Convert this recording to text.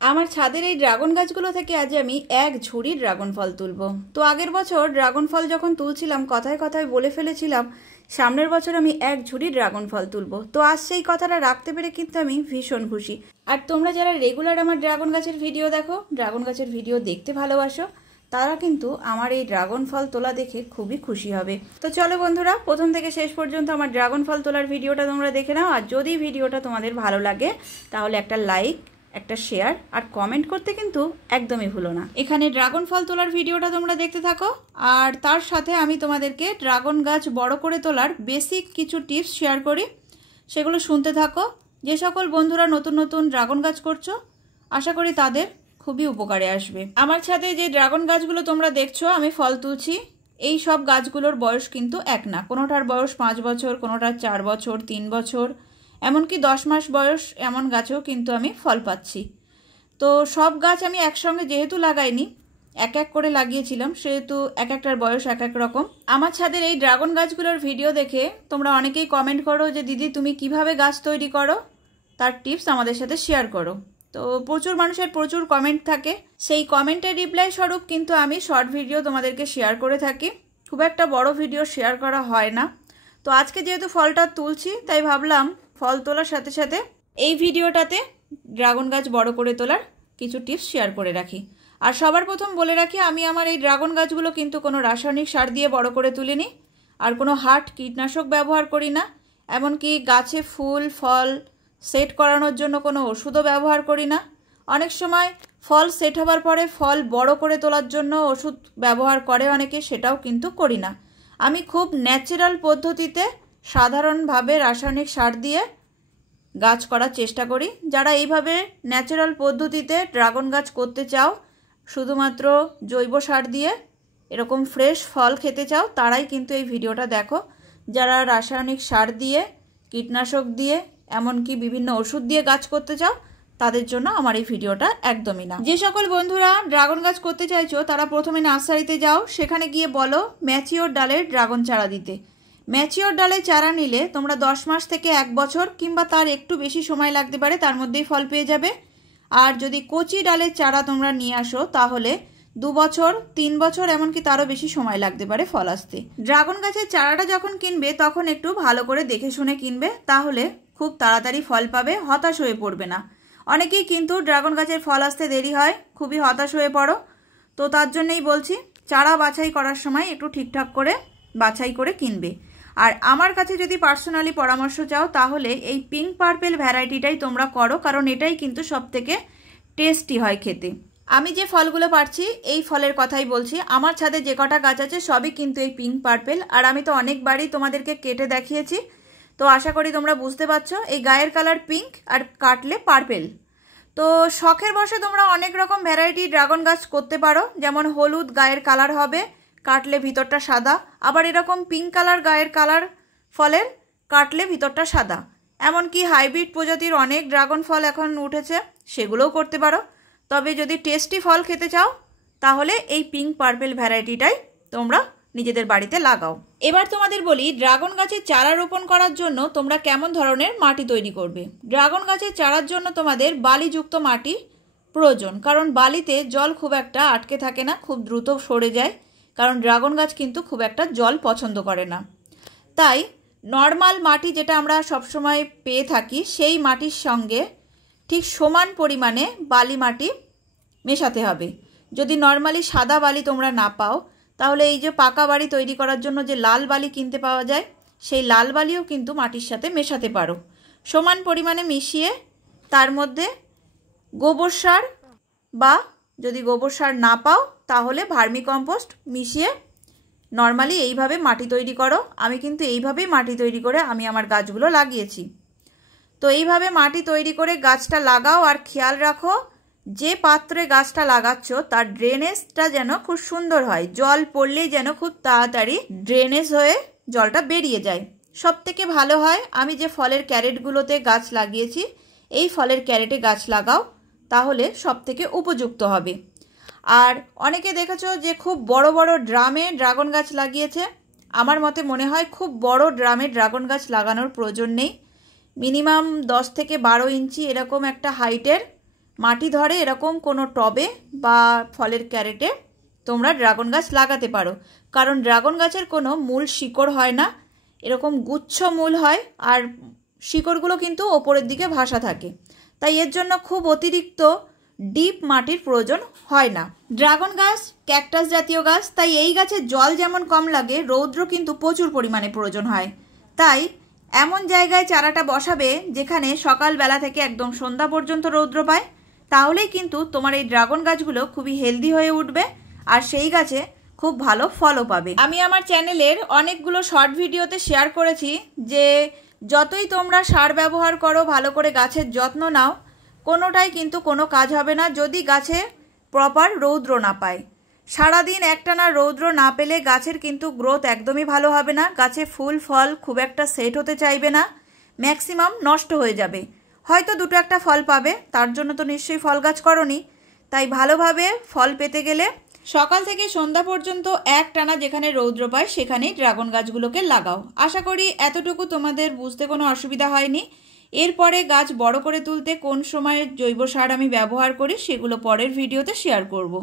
আমার ছাদের এই ড্রাগন গাছগুলো থেকে আজ আমি এক ঝুড়ি ড্রাগন ফল তুলব। তো আগের বছর ড্রাগন ফল যখন তুলছিলাম কথায় কথায় বলে ফেলেছিলাম সামনের বছর আমি এক ঝুড়ি ড্রাগন ফল তুলব। তো আজ সেই কথাটা রাখতে পেরে কিন্তু আমি ভীষণ খুশি। আর তোমরা যারা রেগুলার আমার ড্রাগন গাছের ভিডিও দেখো, ড্রাগন গাছের ভিডিও দেখতে ভালোবাসো, তারা কিন্তু আমার এই ড্রাগন ফল তোলা দেখে খুবই খুশি হবে। তো চলো বন্ধুরা, প্রথম থেকে শেষ পর্যন্ত আমার ড্রাগন ফল তোলার ভিডিওটা তোমরা দেখে নাও। আর যদি ভিডিওটা তোমাদের ভালো লাগে তাহলে একটা লাইক, একটা শেয়ার আর কমেন্ট করতে কিন্তু একদমই ভুলো না। এখানে ড্রাগন ফল তোলার ভিডিওটা তোমরা দেখতে থাকো, আর তার সাথে আমি তোমাদেরকে ড্রাগন গাছ বড় করে তোলার বেসিক কিছু টিপস শেয়ার করি, সেগুলো শুনতে থাকো। যে সকল বন্ধুরা নতুন নতুন ড্রাগন গাছ করছো, আশা করি তাদের খুবই উপকারে আসবে। আমার ছাদে যে ড্রাগন গাছগুলো তোমরা দেখছো আমি ফল তুলছি, এই সব গাছগুলোর বয়স কিন্তু এক না। কোনোটার বয়স 5 বছর, কোনোটার 4 বছর, 3 বছর, এমনকি 10 মাস বয়স এমন গাছেও কিন্তু আমি ফল পাচ্ছি। তো সব গাছ আমি একসঙ্গে যেহেতু লাগাইনি, এক এক করে লাগিয়েছিলাম, সেহেতু এক একটার বয়স এক এক রকম। আমার ছাদের এই ড্রাগন গাছগুলোর ভিডিও দেখে তোমরা অনেকেই কমেন্ট করো যে দিদি তুমি কিভাবে গাছ তৈরি করো, তার টিপস আমাদের সাথে শেয়ার করো। তো প্রচুর মানুষের প্রচুর কমেন্ট থাকে, সেই কমেন্টের রিপ্লাই স্বরূপ কিন্তু আমি শর্ট ভিডিও তোমাদেরকে শেয়ার করে থাকি। খুব একটা বড় ভিডিও শেয়ার করা হয় না। তো আজকে যেহেতু ফলটা তুলছি তাই ভাবলাম ফল তোলার সাথে সাথে এই ভিডিওটাতে ড্রাগন গাছ বড় করে তোলার কিছু টিপস শেয়ার করে রাখি। আর সবার প্রথম বলে রাখি, আমি আমার এই ড্রাগন গাছগুলো কিন্তু কোনো রাসায়নিক সার দিয়ে বড় করে তুলিনি, আর কোনো হার্ড কীটনাশক ব্যবহার করি না, এমনকি গাছে ফুল ফল সেট করানোর জন্য কোনো ওষুধও ব্যবহার করি না। অনেক সময় ফল সেট হবার পরে ফল বড় করে তোলার জন্য ওষুধ ব্যবহার করে অনেকে, সেটাও কিন্তু করি না। আমি খুব ন্যাচারাল পদ্ধতিতে সাধারণভাবে রাসায়নিক সার দিয়ে গাছ করার চেষ্টা করি। যারা এইভাবে ন্যাচারাল পদ্ধতিতে ড্রাগন গাছ করতে চাও, শুধুমাত্র জৈব সার দিয়ে এরকম ফ্রেশ ফল খেতে চাও, তারাই কিন্তু এই ভিডিওটা দেখো। যারা রাসায়নিক সার দিয়ে, কীটনাশক দিয়ে, এমনকি বিভিন্ন ওষুধ দিয়ে গাছ করতে চাও, তাদের জন্য আমার এই ভিডিওটা একদমই না। যে সকল বন্ধুরা ড্রাগন গাছ করতে চাইছো তারা প্রথমে নার্সারিতে যাও, সেখানে গিয়ে বলো ম্যাচিওর ডালের ড্রাগন চারা দিতে। ম্যাচিওর ডালে চারা নিলে তোমরা 10 মাস থেকে 1 বছর কিংবা তার একটু বেশি সময় লাগতে পারে, তার মধ্যেই ফল পেয়ে যাবে। আর যদি কচি ডালের চারা তোমরা নিয়ে আসো তাহলে 2 বছর, 3 বছর, এমনকি তারও বেশি সময় লাগতে পারে ফল আসতে। ড্রাগন গাছের চারাটা যখন কিনবে তখন একটু ভালো করে দেখে শুনে কিনবে, তাহলে খুব তাড়াতাড়ি ফল পাবে, হতাশ হয়ে পড়বে না। অনেকেই কিন্তু ড্রাগন গাছের ফল আসতে দেরি হয়, খুবই হতাশ হয়ে পড়ো। তো তার জন্যই বলছি চারা বাছাই করার সময় একটু ঠিকঠাক করে বাছাই করে কিনবে। আর আমার কাছে যদি পার্সোনালি পরামর্শ চাও তাহলে এই পিঙ্ক পার্পেল ভ্যারাইটিটাই তোমরা করো, কারণ এটাই কিন্তু সবথেকে টেস্টি হয় খেতে। আমি যে ফলগুলো পারছি এই ফলের কথাই বলছি। আমার ছাদে যে কটা গাছ আছে সবই কিন্তু এই পিঙ্ক পার্পেল, আর আমি তো অনেকবারই তোমাদেরকে কেটে দেখিয়েছি। তো আশা করি তোমরা বুঝতে পারছো এই গায়ের কালার পিঙ্ক আর কাটলে পার্পেল। তো শখের বসে তোমরা অনেক রকম ভ্যারাইটি ড্রাগন গাছ করতে পারো, যেমন হলুদ গায়ের কালার হবে, কাটলে ভিতরটা সাদা, আবার এরকম পিঙ্ক কালার গায়ের কালার ফলের, কাটলে ভিতরটা সাদা। এমনকি হাইব্রিড প্রজাতির অনেক ড্রাগন ফল এখন উঠেছে, সেগুলোও করতে পারো। তবে যদি টেস্টি ফল খেতে চাও তাহলে এই পিঙ্ক পার্পেল ভ্যারাইটিটাই তোমরা নিজেদের বাড়িতে লাগাও। এবার তোমাদের বলি ড্রাগন গাছের চারা রোপণ করার জন্য তোমরা কেমন ধরনের মাটি তৈরি করবে। ড্রাগন গাছের চারার জন্য তোমাদের বালিযুক্ত মাটি প্রয়োজন, কারণ বালিতে জল খুব একটা আটকে থাকে না, খুব দ্রুত সরে যায়, কারণ ড্রাগন গাছ কিন্তু খুব একটা জল পছন্দ করে না। তাই নর্মাল মাটি যেটা আমরা সবসময় পেয়ে থাকি সেই মাটির সঙ্গে ঠিক সমান পরিমাণে বালি মাটি মেশাতে হবে। যদি নর্মালি সাদা বালি তোমরা না পাও তাহলে এই যে পাকা বাড়ি তৈরি করার জন্য যে লাল বালি কিনতে পাওয়া যায়, সেই লাল বালিও কিন্তু মাটির সাথে মেশাতে পারো। সমান পরিমাণে মিশিয়ে তার মধ্যে গোবর সার, বা যদি গোবর সার না পাও তাহলে ভার্মি কম্পোস্ট মিশিয়ে নর্মালি এইভাবে মাটি তৈরি করো। আমি কিন্তু এইভাবেই মাটি তৈরি করে আমি আমার গাছগুলো লাগিয়েছি। তো এইভাবে মাটি তৈরি করে গাছটা লাগাও, আর খেয়াল রাখো যে পাত্রে গাছটা লাগাচ্ছ তার ড্রেনেজটা যেন খুব সুন্দর হয়, জল পড়লেই যেন খুব তাড়াতাড়ি ড্রেনেজ হয়ে জলটা বেরিয়ে যায়। সব থেকে ভালো হয় আমি যে ফলের ক্যারেটগুলোতে গাছ লাগিয়েছি এই ফলের ক্যারেটে গাছ লাগাও, তাহলে সব থেকে উপযুক্ত হবে। আর অনেকে দেখেছো যে খুব বড় বড় ড্রামে ড্রাগন গাছ লাগিয়েছে। আমার মতে মনে হয় খুব বড় ড্রামে ড্রাগন গাছ লাগানোর প্রয়োজন নেই। মিনিমাম 10 থেকে 12 ইঞ্চি এরকম একটা হাইটের মাটি ধরে এরকম কোনো টবে বা ফলের ক্যারেটে তোমরা ড্রাগন গাছ লাগাতে পারো, কারণ ড্রাগন গাছের কোনো মূল শিকড় হয় না, এরকম গুচ্ছ মূল হয়, আর শিকড়গুলো কিন্তু ওপরের দিকে ভাসা থাকে, তাই এর জন্য খুব অতিরিক্ত ডিপ মাটির প্রয়োজন হয় না। ড্রাগন গাছ ক্যাকটাস জাতীয় গাছ, তাই এই গাছের জল যেমন কম লাগে, রৌদ্র কিন্তু প্রচুর পরিমাণে প্রয়োজন হয়। তাই এমন জায়গায় চারাটা বসাবে যেখানে সকালবেলা থেকে একদম সন্ধ্যা পর্যন্ত রৌদ্র পায়, তাহলেই কিন্তু তোমার এই ড্রাগন গাছগুলো খুবই হেলদি হয়ে উঠবে আর সেই গাছে খুব ভালো ফলও পাবে। আমি আমার চ্যানেলের অনেকগুলো শর্ট ভিডিওতে শেয়ার করেছি যে যতই তোমরা সার ব্যবহার করো, ভালো করে গাছের যত্ন নাও, কোনোটাই কিন্তু কোনো কাজ হবে না যদি গাছে প্রপার রৌদ্র না পায়। সারাদিন একটানা রৌদ্র না পেলে গাছের কিন্তু গ্রোথ একদমই ভালো হবে না, গাছে ফুল ফল খুব একটা সেট হতে চাইবে না, ম্যাক্সিমাম নষ্ট হয়ে যাবে। হয়তো দুটো একটা ফল পাবে, তার জন্য তো নিশ্চয়ই ফল গাছ করনি। তাই ভালোভাবে ফল পেতে গেলে সকাল থেকে সন্ধ্যা পর্যন্ত একটানা যেখানে রৌদ্র পায় সেখানেই ড্রাগন গাছগুলোকে লাগাও। আশা করি এতটুকু তোমাদের বুঝতে কোনো অসুবিধা হয়নি। এরপরে গাছ বড় করে তুলতে কোন সময় জৈব সার আমি ব্যবহার করি সেগুলো পরের ভিডিওতে শেয়ার করব।